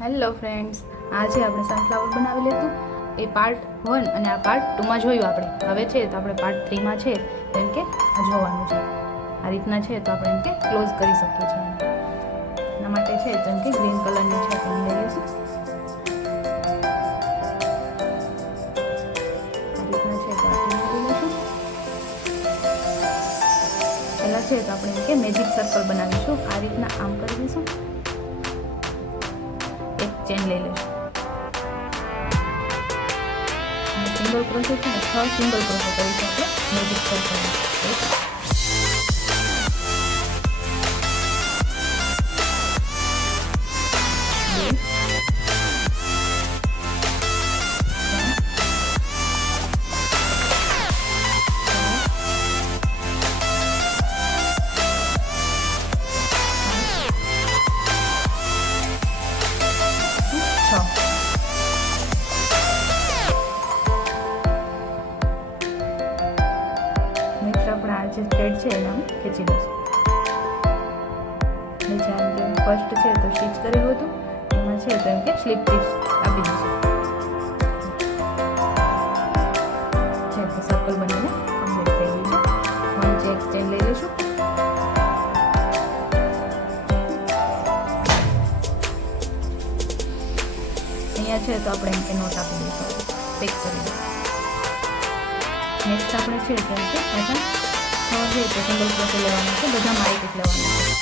Hello friends, આજે આપણે સનફ્લાવર બનાવી લીધું. એ પાર્ટ 1 અને આ પાર્ટ 2માં જોયું આપણે. હવે છે તો આપણે પાર્ટ 3માં છે એમ કે આ જોવાનું છે. આ રીતના છે તો આપણે એમ કે ક્લોઝ કરી શકીએ છીએ. એના માટે છે તો એમ કે ગ્રીન કલરની છે તો લઈ લઈશું. આ રીતના છે તો આપણે લઈ લઈશું. પહેલાં છે તો આપણે એમ કે મેજિક સર્કલ બનાવીશું. આ રીતના આમ કરી દઈશું. ચેન લઈ લઈશું. સિંગલ ક્રોશો છે ને 6 સિંગલ ક્રોશો કરીશું આપણે મેજિક સર્કલમાં. આપણે આ જે થ્રેડ છે એને આમ ખેંચી લઈશું. નીચે આમ જેમ ફર્સ્ટ છે તો સ્ટીચ કરેલું હતું એમાં છે તો એમ કે સ્લીપ પીસ આપી દઈશું. છે તો સર્કલ બનીને કમ્પ્લીટ થઈ ગયું છે. વન ચેક ચેન લઈ લઈશું. અહીંયા છે તો આપણે એમ કે નોટ આપી દઈશું. પેક કરી દઈશું. નેક્સ્ટ આપણે છે તો એમ કે પાછા 6 છે તો સિંગલ ક્રોશો લેવાના છે. બધામાં એક લેવાના છે.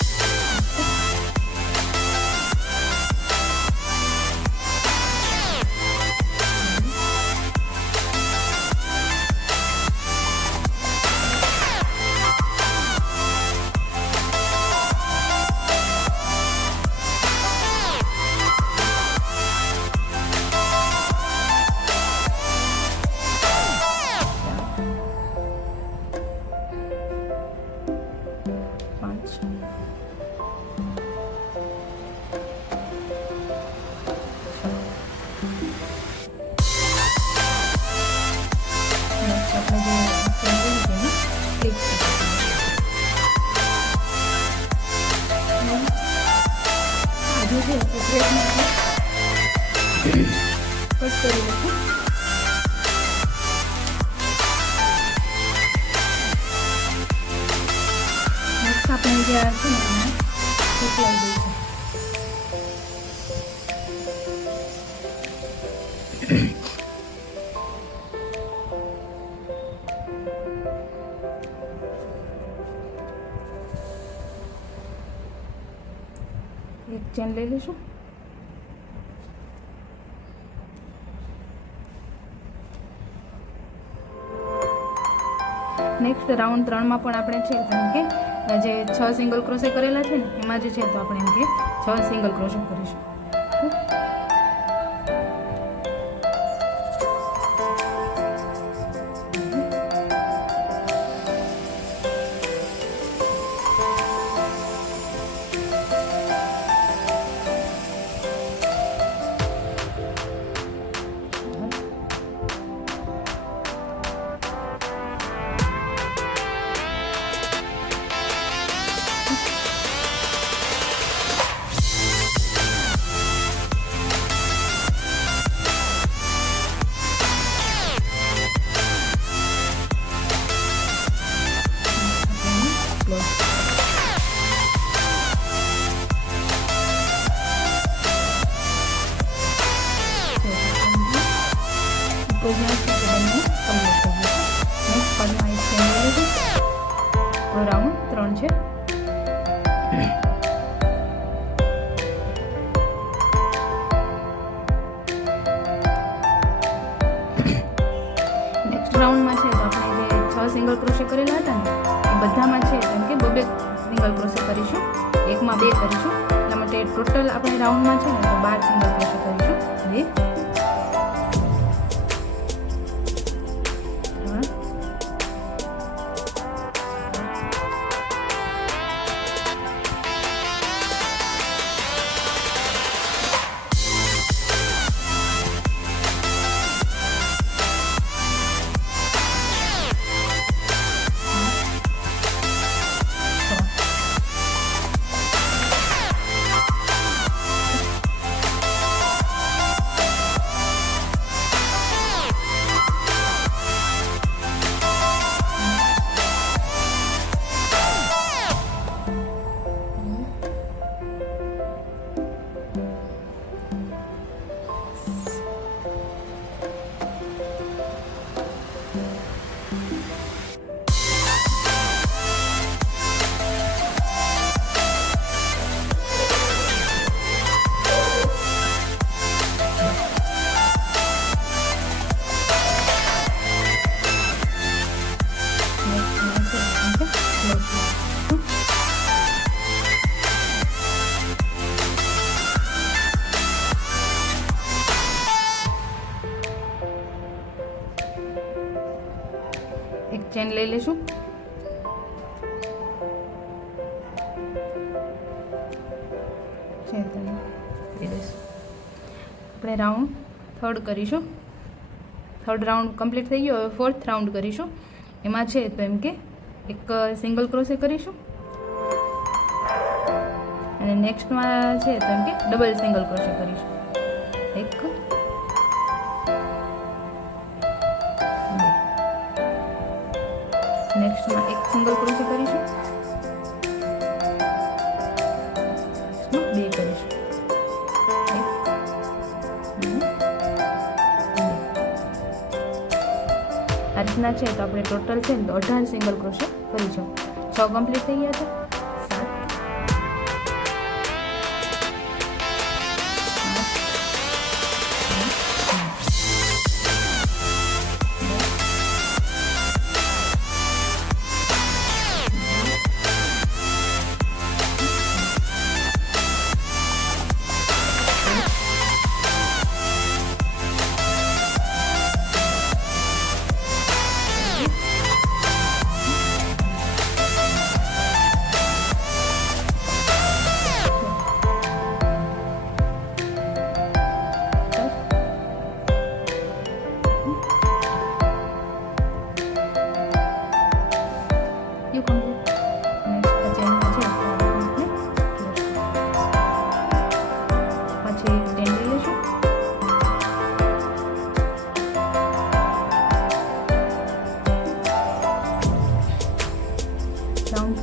કટ કરી લઈશું. નેક્સ્ટ આપણે જે આ છે ને એને સુકવાઈ દઈશું. એક ચેન લઈ લઈશું. નેક્સ્ટ રાઉન્ડ 3માં પણ આપણે છે એમ કે જે 6 સિંગલ ક્રોશે કરેલા છે ને એમાં જે છે તો આપણે એમ કે 6 સિંગલ ક્રોશે કરીશું. રાઉન્ડ 3 છે. નેક્સ્ટ રાઉન્ડમાં છે તો આપણે જે 6 સિંગલ ક્રોશે કરેલા હતા ને એ બધામાં છે કેમ કે 2 સિંગલ ક્રોશે કરીશું. એકમાં 2 કરીશું. એટલા માટે ટોટલ આપણે રાઉન્ડમાં છે ને તો 12 સિંગલ ક્રોશે કરીશું. 2 6 ચેન લઈ લઈશું. આપણે રાઉન્ડ થર્ડ કરીશું. થર્ડ રાઉન્ડ કમ્પ્લીટ થઈ ગયો. હવે ફોર્થ રાઉન્ડ કરીશું. એમાં છે તો એમ કે એક સિંગલ ક્રોસે કરીશું અને નેક્સ્ટમાં છે તો એમ કે ડબલ સિંગલ ક્રોસે કરીશું. એક નેક્સ્ટમાં એક સિંગલ ક્રોસે કરીશું. બે કરીશું. આ રીતના છે તો આપણે ટોટલ છે ને 18 સિંગલ ક્રોશે કરીશું. 6 કમ્પ્લીટ થઈ ગયા છે.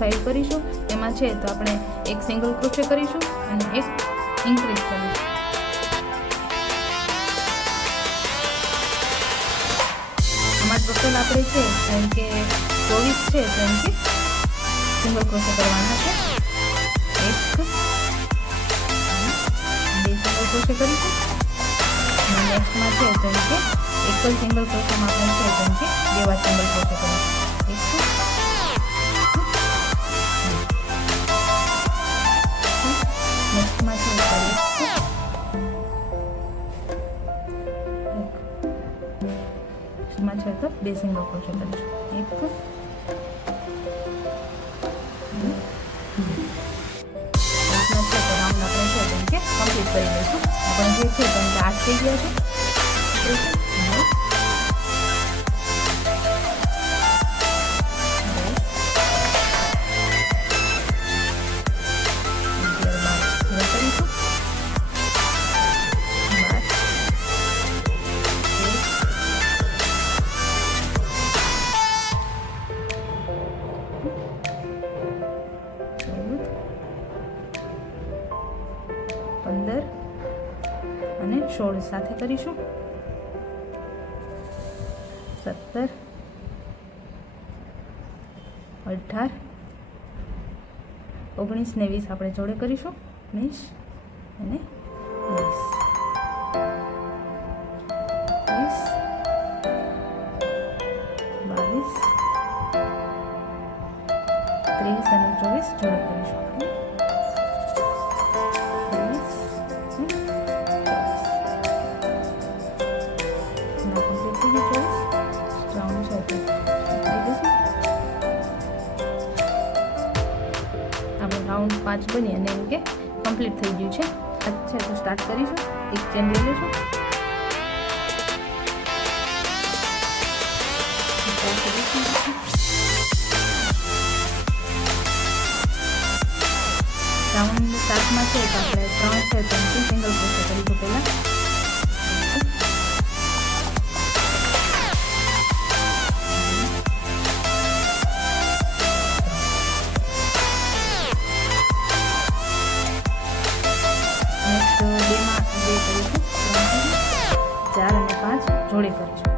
5 કરીશું. એમાં છે તો આપણે એક સિંગલ ક્રોશે કરીશું અને એક ઇન્ક્રીઝ કરીશું. આમાં ટોટલ આપણે છે જેમ કે 24 છે તો એમ કે સિંગલ ક્રોશે કરવાના છે. એક બે સિંગલ ક્રોશે કરીશું અને નેક્સ્ટમાં છે તો એમ કે એક જ સિંગલ ક્રોશેમાં આપણે છે તો એમ કે બે વાર સિંગલ ક્રોશે કરીશું. એક નેક્સ્ટમાં છે તો બે સિંગલ ક્રોશે કરીશું. એક રાઉન્ડ આપણે છે જેમ કે કમ્પ્લીટ કરી લઈશું. આપણે જે છે તેમ કે 8 થઈ ગયા છે. અને 16 સાથે કરીશું. 17 18 19 ને 20 આપણે જોડે કરીશું. 19 અને 20 30 અને 24 જોડે કરીશું. રાઉન્ડ 5 બની અને એમ કે કમ્પ્લીટ થઈ ગયું છે. અચ્છા તો સ્ટાર્ટ કરીશું. એક ચેન લઈ લઈશું. રાઉન્ડ 7માં છે તો આપણે 3 છે તો સિંગલ ક્રોશે કરીશું પહેલાં. બેમાં 2 કરીશું. 4 અને 5 જોડે કરીશું.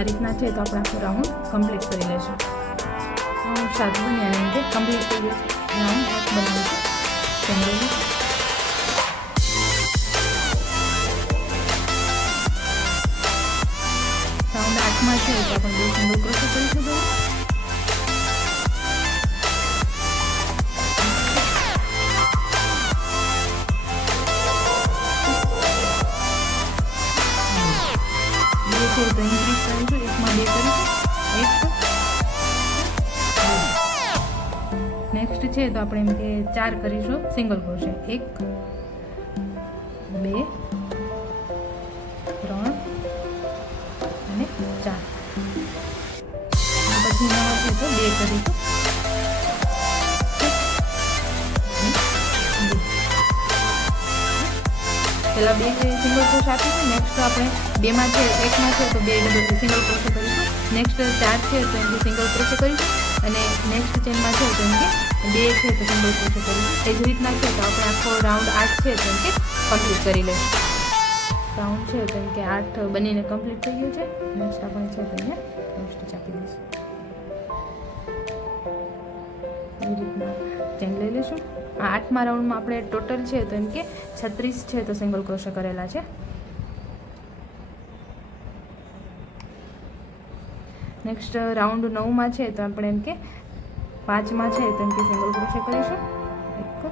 આ રીતના છે તો આપણે આખો રાઉન્ડ કમ્પ્લીટ કરી લઈશું. રાઉન્ડ 7 બની અને કમ્પ્લીટ થઈ ગયું છે. રાઉન્ડ 8 બનાવીશું. ચેન લઈ લઈશું. રાઉન્ડ 8માં છે તો આપણે 2 સિંગલ ક્રોશે કરીશું. તો ઇન્ક્રીઝ કરીશું, એકમાં 2 કરીશું. નેક્સ્ટ છે તો આપણે એમ કે 4 કરીશું સિંગલ ક્રોશે. 1 2 3 અને 4. પછી નવા છે તો 2 કરીશું. પહેલાં 2 સિંગલ ક્રોશ આપીશું. નેક્સ્ટ આપણે 2માં છે, 1માં છે તો 2 સિંગલ ક્રોશે કરીશું. નેક્સ્ટ 4 છે તો એમ સિંગલ ક્રોશે કરીશું. અને નેક્સ્ટ ચેનમાં છે તો એમ કે 2 છે તો સિંગલ ક્રોશે કરીશું. એ જ રીતના છે તો આપણે આખો રાઉન્ડ 8 છે તો એમ કે કમ્પ્લીટ કરી લઈશું. રાઉન્ડ છે તો એમ કે 8 બનીને કમ્પ્લીટ થઈ ગયું છે. નેક્સ્ટ આપણે છે તો એને સ્ટીચ આપી દઈશું. એ રીતના ચેન લઈ લઈશું. આ 8મા રાઉન્ડમાં આપણે ટોટલ છે તો એમ કે 36 છે તો સિંગલ ક્રોશે કરેલા છે. નેક્સ્ટ રાઉન્ડ 9માં છે તો આપણે એમ કે 5માં છે તો એમ કે સિંગલ ક્રોશે કરીશું. 1 2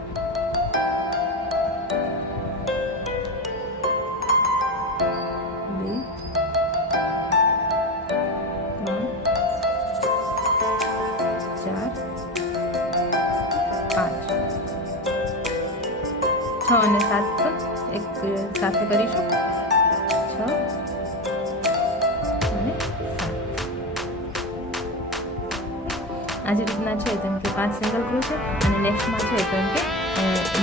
3 4 5 6 અને 7 એક સાથે કરીશું. 6 અને 7. આ જ રીતના છે તેમ કે 5 સિંગલ ક્રોશે અને નેક્સ્ટમાં છે તેમ કે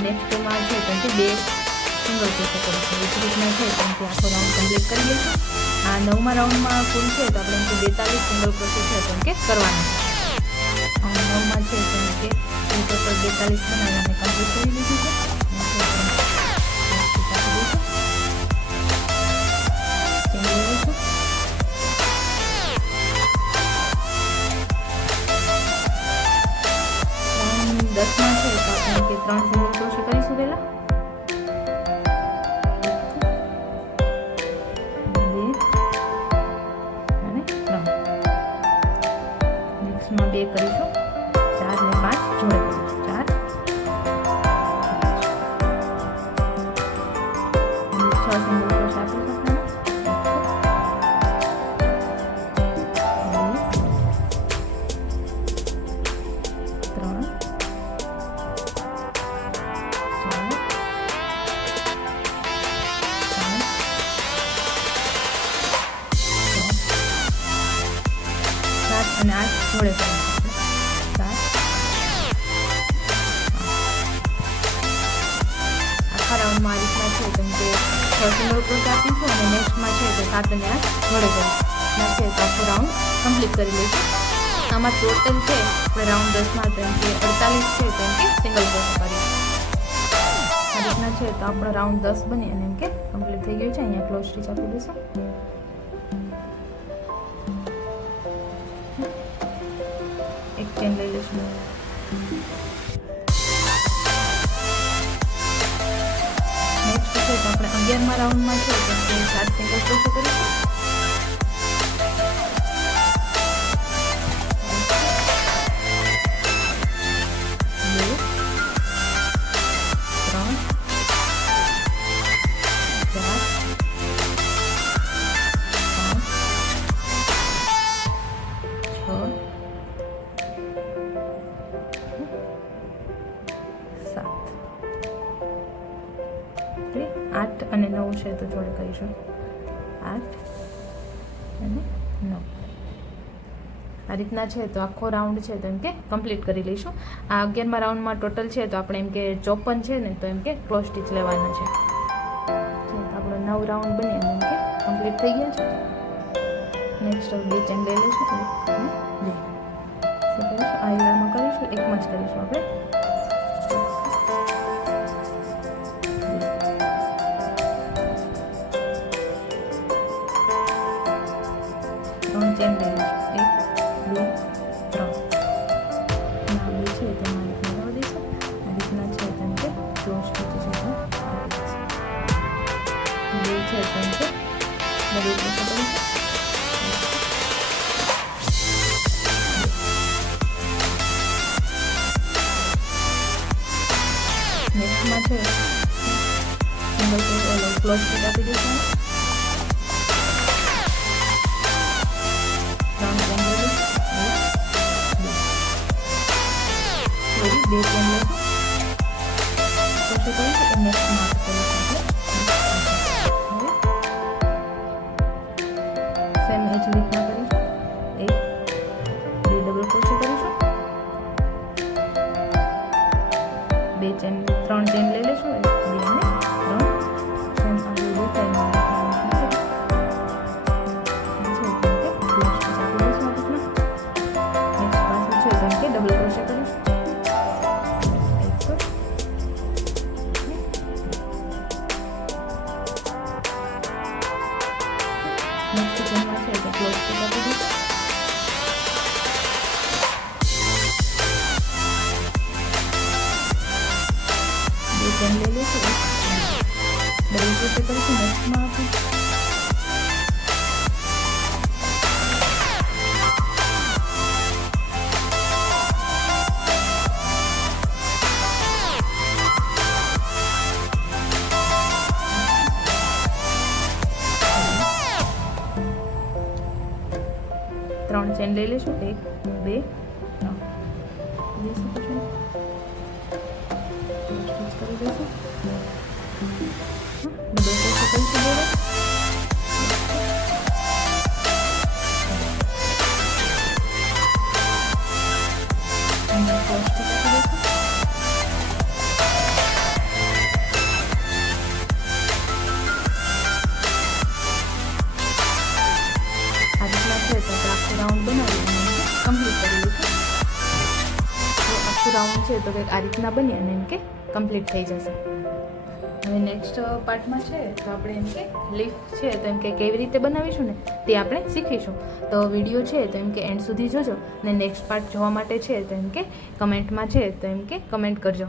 નેક્સ્ટમાં છે તેમ કે 2 સિંગલ ક્રોશે કરીશું. એ જ રીતના છે તેમ કે આખો રાઉન્ડ કમ્પ્લીટ કરી લઈશું. આ 9મા રાઉન્ડમાં કુલ છે તો આપણે એમ કે 42 સિંગલ ક્રોશે છે તેમ કે કરવાના છે. 9માં છે તેમ કે ટોટલ 42 બનાવીને કમ્પ્લીટ કરી લીધું છે. દસમાં છે તો આપણે કે 3 સિંગલ ક્રોશે કરીશું. પહેલા 2 અને 3. નેક્સ્ટમાં 2 કરીશું. 4 ને 5 જોડે કરીશું. 4 6 સિંગલ ક્રોશે આપીશું. અને 8 જોડે કરીશું. 7 આખા રાઉન્ડમાં આ રીતના છે કેમ કે 6 સિંગલ ક્રોશ આપીશું અને નેક્સ્ટમાં છે તો 7 અને 8 જોડે કરીશું. છે તો આખો રાઉન્ડ કમ્પ્લીટ કરી લઈશું. આમાં ટોટલ છે આપણે રાઉન્ડ 10માં તેમ કે 48 છે તેમ કે સિંગલ ક્રોશ કરીશું. આ રીતના છે તો આપણો રાઉન્ડ 10 બની અને એમ કે કમ્પ્લીટ થઈ ગયું છે. અહીંયા ક્લોઝ સ્ટીચ આપી દઈશું. એક ચેન લઈ લઈશું. નેક્સ્ટ છે તો આપણે 11મા રાઉન્ડમાં છે તો 7 સિંગલ ક્રોશ કરીશું. 2 3 4 8 અને 9 છે તો જોડે કરીશું. 8 અને 9 આ રીતના છે તો આખો રાઉન્ડ છે તો એમ કે કમ્પ્લીટ કરી લઈશું. આ 11મા રાઉન્ડમાં ટોટલ છે તો આપણે એમ કે 54 છે ને તો એમ કે ક્લોઝ સ્ટીચ લેવાના છે. આપણો 9 રાઉન્ડ બની એમ કે કમ્પ્લીટ થઈ ગયા છે. નેક્સ્ટ 2 ચેન લઈ લઈશું. 1 અને 2 કરીશું. આ એલામાં કરીશું, એકમાં જ કરીશું આપણે. ચેન લઈ લઈશું. 1 2 3 છે તેમાં રીતના દઈશું. આ રીતના છે તેમ કે ક્લોઝ સ્ટીચ આપી દઈશું. 3 ચેન લઈ લઈશું. 2 ચેન લઈશું. ક્રોશે કરીશું એ નેક્સ્ટ માર્ક કરીશું આપણે. સેમ એ જ રીતના કરીશું. 1 2 ડબલ ક્રોશે કરીશું. 2 ચેન 3 ચેન લઈ લઈશું. 1 2 અને 3 સેમ આગળ દેખાય ડબલ ક્રોશે કરીશું. નેક્સ્ટ ચેનમાં છે તો ક્લોઝ સ્ટીચ આપી દઈશું. બે ચેન લઈ લઈશું. ડબલ ક્રોશે કરીશું. નેક્સ્ટમાં આપી 3 ચેન લઈ લઈશું. 1 2 3 દઈશું. પછી કરી દઈશું. ડબલ ક્રોશે કરીશું. જોડે ક્લોઝ સ્ટીચ આપી દઈશું. આ રીતના છે તો આખું રાઉન્ડ બનાવી અને કમ્પ્લીટ કરી લઈશું. તો આખું રાઉન્ડ છે તો કંઈક આ રીતના બની અને એમ કે કમ્પ્લીટ થઈ જશે. હવે નેક્સ્ટ પાર્ટમાં છે તો આપણે એમ કે લીફ છે તો એમ કે કેવી રીતે બનાવીશું ને તે આપણે શીખીશું. તો વિડીયો છે તો એમ કે એન્ડ સુધી જોજો અને નેક્સ્ટ પાર્ટ જોવા માટે છે તો એમ કે કમેન્ટમાં છે તો એમ કે કમેન્ટ કરજો.